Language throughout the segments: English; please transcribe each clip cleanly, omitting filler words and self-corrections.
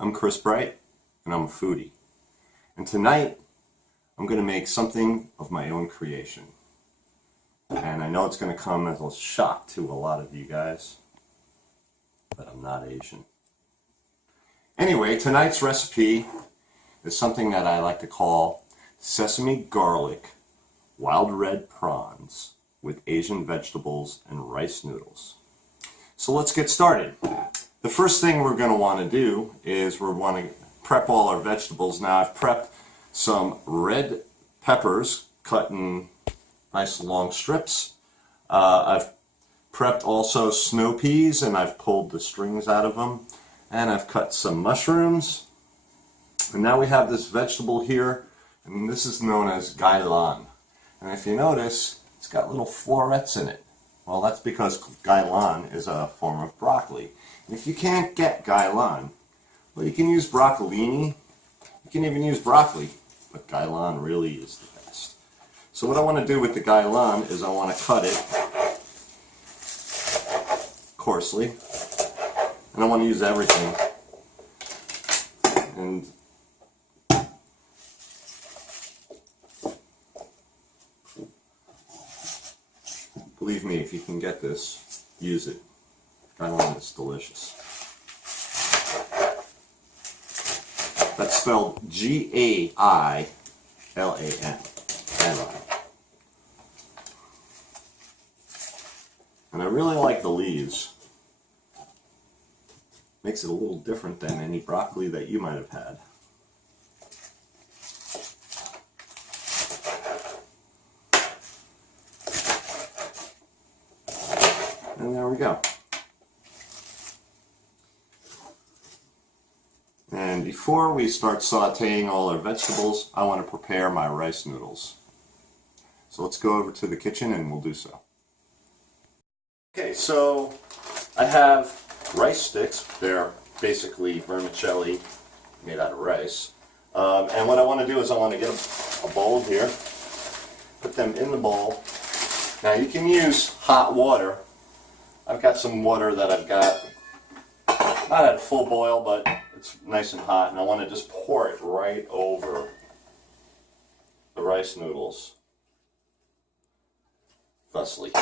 I'm Chris Bright, and I'm a foodie. And tonight, I'm going to make something of my own creation. And I know it's going to come as a shock to a lot of you guys, but I'm not Asian. Anyway, tonight's recipe is something that I like to call sesame garlic wild red prawns with Asian vegetables and rice noodles. So let's get started. The first thing we're going to want to do is we want to prep all our vegetables. Now I've prepped some red peppers cut in nice long strips. I've prepped also snow peas and I've pulled the strings out of them. And I've cut some mushrooms. And now we have this vegetable here, and this is known as Gai Lan. And if you notice, it's got little florets in it. Well, that's because Gai Lan is a form of broccoli. And if you can't get Gai Lan, well, you can use broccolini. You can even use broccoli, but Gai Lan really is the best. So what I want to do with the Gai Lan is I want to cut it coarsely, and I want to use everything. And believe me, if you can get this, use it. Gai Lan is delicious. That's spelled G-A-I-L-A-N. And I really like the leaves. Makes it a little different than any broccoli that you might have had. And there we go. And before we start sauteing all our vegetables, I want to prepare my rice noodles. So let's go over to the kitchen and we'll do so. Okay, so I have rice sticks. They're basically vermicelli made out of rice. And what I want to do is I want to get a bowl here, put them in the bowl. Now you can use hot water. I've got some water that I've got, not at full boil, but it's nice and hot, and I want to just pour it right over the rice noodles, thusly.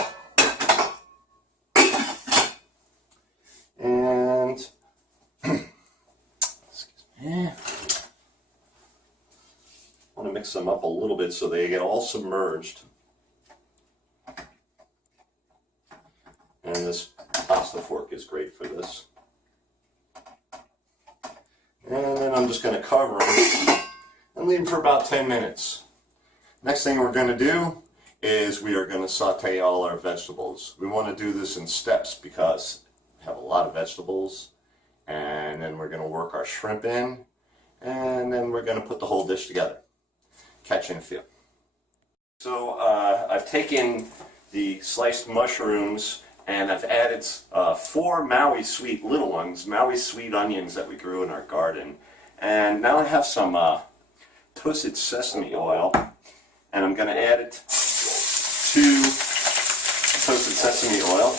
And excuse me, I want to mix them up a little bit so they get all submerged. And this pasta fork is great for this. And then I'm just going to cover them and leave them for about 10 minutes. Next thing we're going to do is we are going to saute all our vegetables. We want to do this in steps because we have a lot of vegetables. And then we're going to work our shrimp in. And then we're going to put the whole dish together. Catch you in a few. So I've taken the sliced mushrooms and I've added 4 Maui Sweet little ones, Maui Sweet Onions that we grew in our garden. And now I have some toasted sesame oil, and I'm going to add it to toasted sesame oil.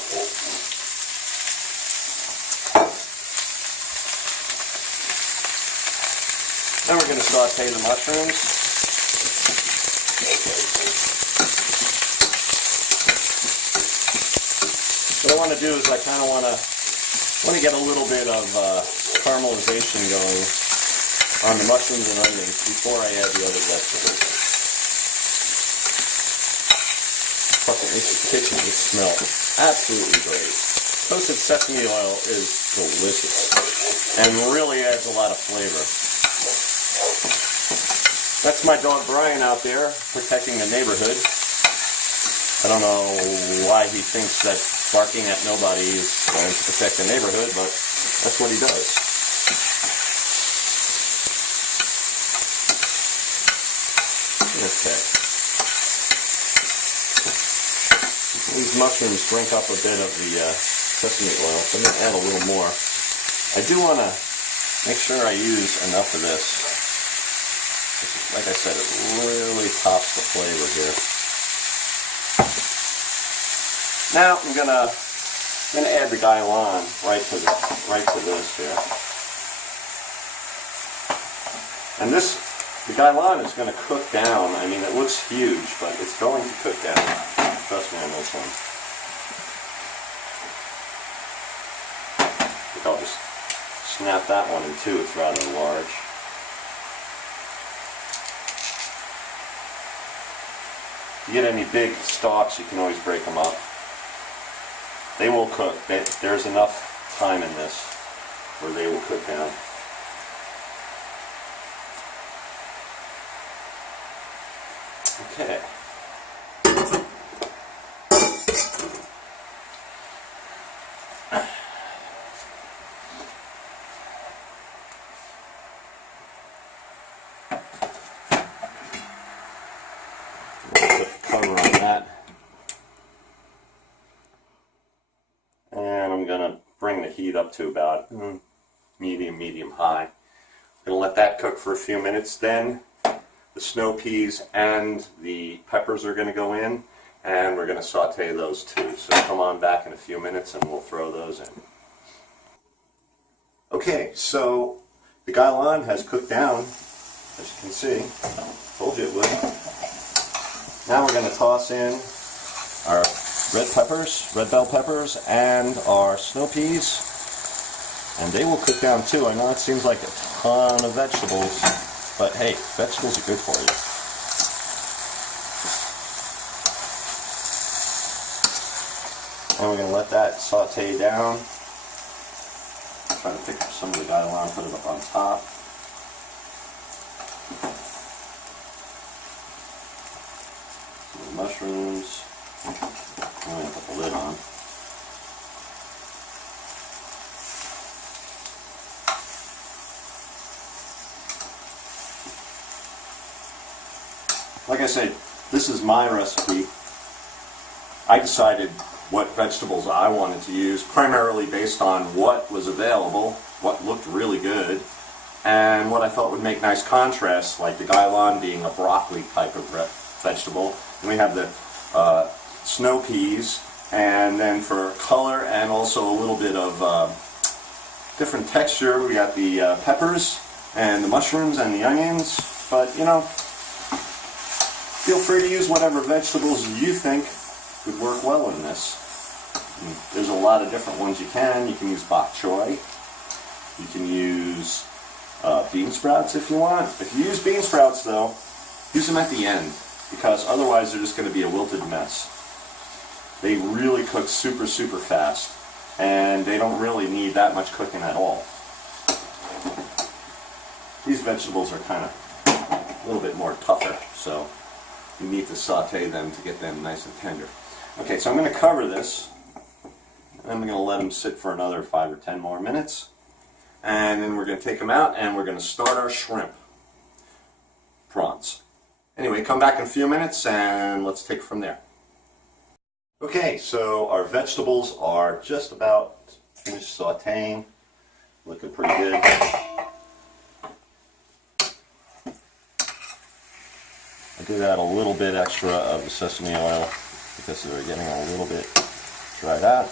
Then we're going to saute the mushrooms. What I want to do is I kind of want to get a little bit of caramelization going on the mushrooms and onions before I add the other vegetables. Plus it makes the kitchen smell absolutely great. Toasted sesame oil is delicious and really adds a lot of flavor. That's my dog Brian out there protecting the neighborhood. I don't know why he thinks that barking at nobody is going to protect the neighborhood, but that's what he does. Okay. These mushrooms drink up a bit of the sesame oil, so I'm going to add a little more. I do want to make sure I use enough of this. Like I said, it really tops the flavor here. Now I'm gonna add the Gai Lan right to this here. And the Gai Lan is going to cook down. I mean, it looks huge, but it's going to cook down. Trust me on this one. I think I'll just snap that one in two. It's rather large. If you get any big stalks, you can always break them up. They will cook. There's enough time in this where they will cook down. Okay. Put the cover on that. And I'm going to bring the heat up to about medium high. I'm going to let that cook for a few minutes. Then the snow peas and the peppers are going to go in, and we're going to saute those too. So come on back in a few minutes and we'll throw those in. Okay, so the Gai Lan has cooked down, as you can see. Told you it would. Now we're going to toss in our red bell peppers, and our snow peas, and they will cook down too. I know it seems like a ton of vegetables, but hey, vegetables are good for you. And we're going to let that saute down. Try to pick up some of the Gai Lan, put it up on top. Some mushrooms. I'm going to put the lid on. Like I said, this is my recipe. I decided what vegetables I wanted to use, primarily based on what was available, what looked really good, and what I felt would make nice contrasts, like the Gai Lan being a broccoli type of vegetable. And we have the snow peas, and then for color and also a little bit of different texture, we got the peppers and the mushrooms and the onions. But you know, feel free to use whatever vegetables you think would work well in this. And there's a lot of different ones you can. You can use bok choy. You can use bean sprouts if you want. If you use bean sprouts though, use them at the end, because otherwise they're just going to be a wilted mess. They really cook super fast, and they don't really need that much cooking at all. These vegetables are kind of a little bit more tougher, so you need to saute them to get them nice and tender. Okay, so I'm going to cover this, and I'm going to let them sit for another 5 or 10 more minutes, and then we're going to take them out and we're going to start our shrimp prawns. Anyway, come back in a few minutes and let's take it from there. Okay, so our vegetables are just about finished sauteing, looking pretty good. I did add a little bit extra of the sesame oil because they're getting a little bit dried out.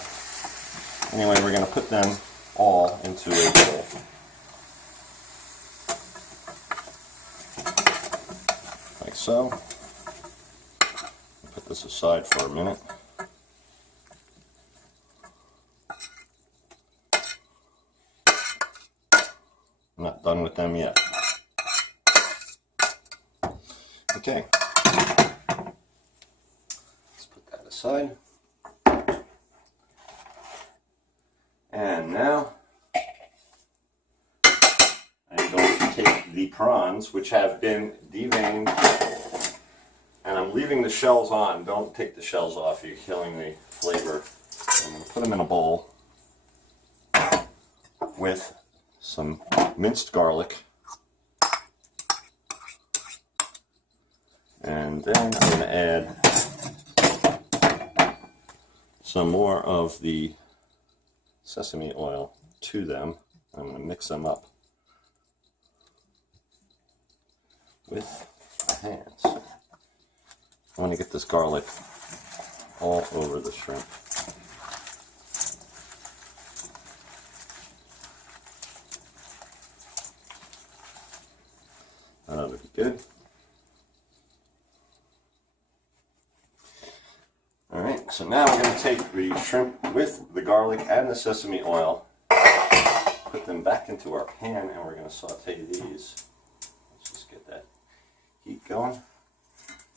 Anyway, we're going to put them all into a bowl. Like so. Put this aside for a minute. I'm not done with them yet. Okay. Let's put that aside. And now I'm going to take the prawns, which have been deveined, and I'm leaving the shells on. Don't take the shells off, you're killing the flavor. I'm going to put them in a bowl with some minced garlic, and then I'm going to add some more of the sesame oil to them. I'm going to mix them up with my hands. I want to get this garlic all over the shrimp. So now we're going to take the shrimp with the garlic and the sesame oil, put them back into our pan, and we're going to saute these. Let's just get that heat going.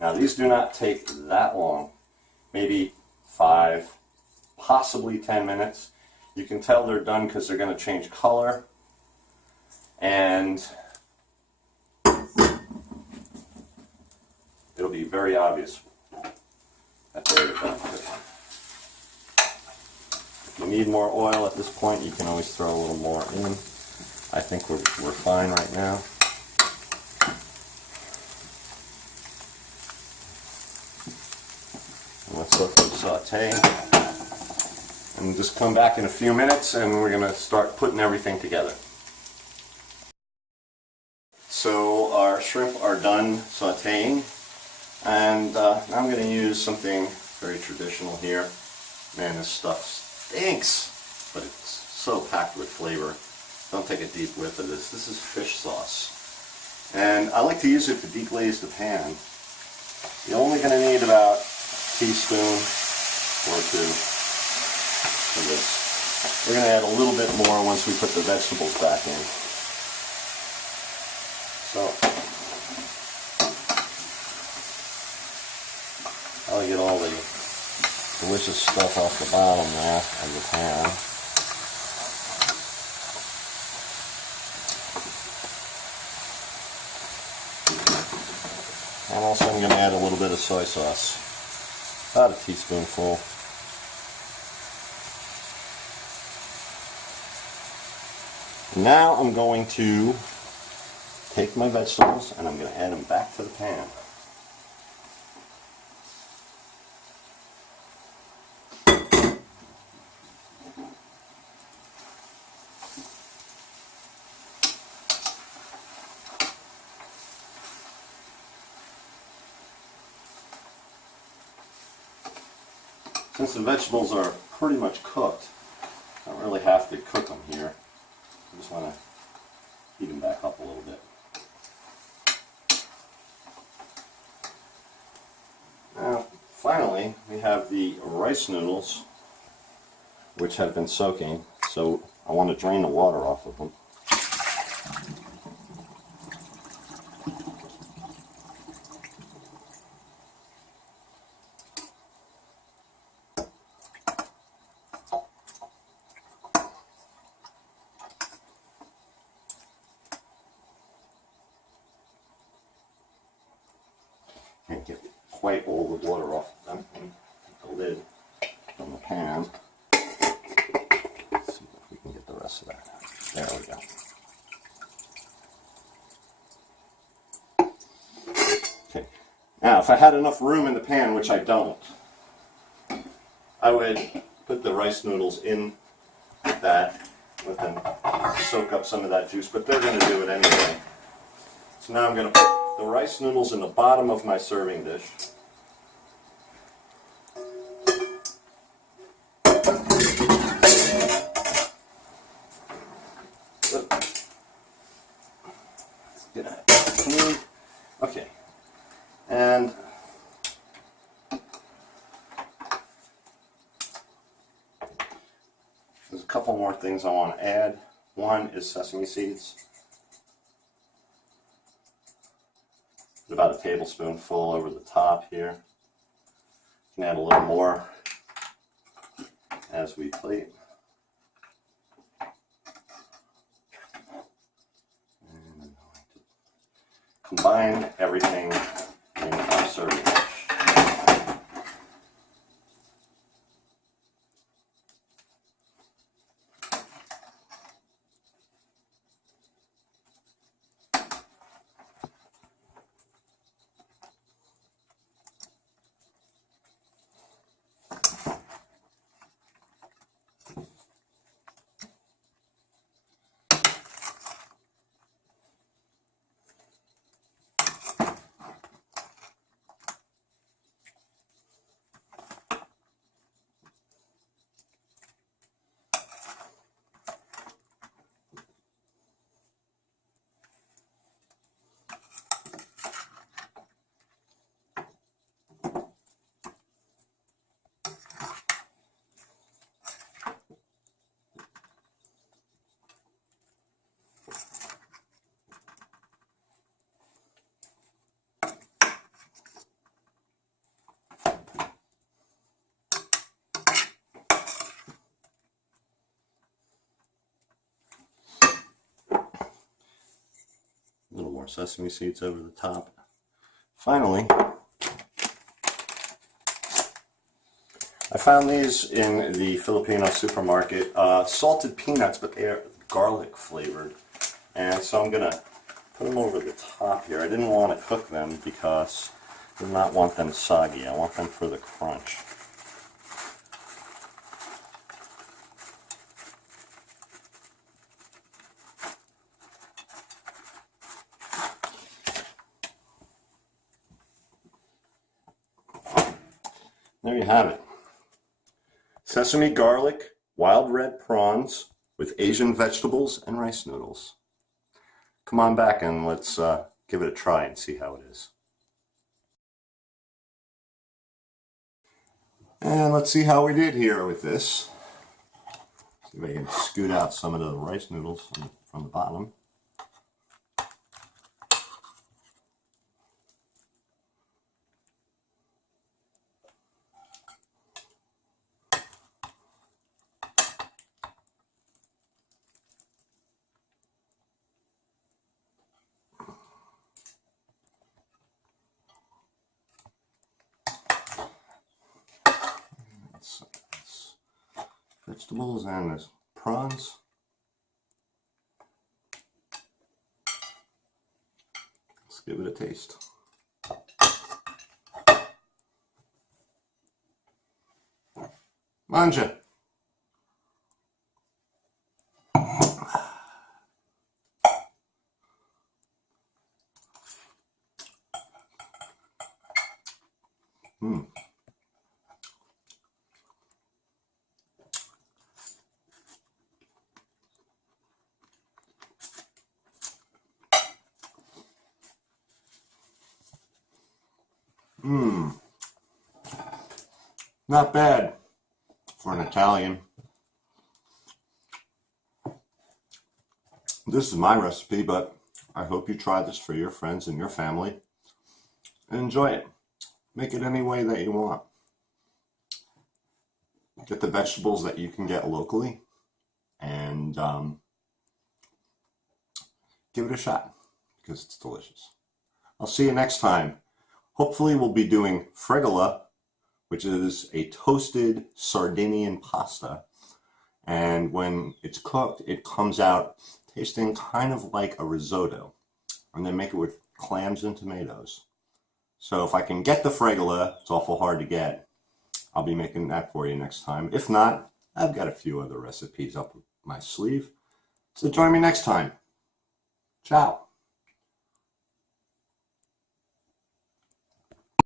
Now these do not take that long, maybe 5, possibly 10 minutes. You can tell they're done because they're going to change color, and it'll be very obvious that they're done. If you need more oil at this point, you can always throw a little more in. I think we're fine right now. And let's let them saute. And just come back in a few minutes and we're going to start putting everything together. So our shrimp are done sauteing, and now I'm going to use something very traditional here. Man, this stuff stinks, but it's so packed with flavor. Don't take a deep whiff of this. This is fish sauce, and I like to use it to deglaze the pan. You're only going to need about a teaspoon or 2 for this. We're going to add a little bit more once we put the vegetables back in. So I'll get all the delicious stuff off the bottom there of the pan. And also I'm going to add a little bit of soy sauce, about a teaspoonful. Now I'm going to take my vegetables and I'm going to add them back to the pan. Since the vegetables are pretty much cooked, I don't really have to cook them here. I just want to heat them back up a little bit. Now, finally, we have the rice noodles, which have been soaking, so I want to drain the water off of them. Can't get quite all the water off of them. The lid from the pan. Let's see if we can get the rest of that. There we go. Okay. Now, if I had enough room in the pan, which I don't, I would put the rice noodles in that, let them soak up some of that juice, but they're going to do it anyway. So now I'm going to put the rice noodles in the bottom of my serving dish. Get it clean. Okay. And there's a couple more things I want to add. One is sesame seeds. About a tablespoonful over the top here. You can add a little more as we plate. And combine everything in our serving dish. more sesame seeds over the top. Finally, I found these in the Filipino supermarket, salted peanuts, but they are garlic flavored. And so I'm going to put them over the top here. I didn't want to cook them because I did not want them soggy. I want them for the crunch. There you have it. Sesame garlic, wild red prawns with Asian vegetables and rice noodles. Come on back and let's give it a try and see how it is. And let's see how we did here with this. See if I can scoot out some of the rice noodles from the bottom. Vegetables and the prawns. Let's give it a taste. Manja. Mmm. Mmm. Not bad for an Italian. This is my recipe, but I hope you try this for your friends and your family and enjoy it. Make it any way that you want. Get the vegetables that you can get locally and give it a shot because it's delicious. I'll see you next time. Hopefully we'll be doing fregola, which is a toasted Sardinian pasta. And when it's cooked, it comes out tasting kind of like a risotto. And they make it with clams and tomatoes. So if I can get the fregola, it's awful hard to get, I'll be making that for you next time. If not, I've got a few other recipes up my sleeve. So join me next time. Ciao.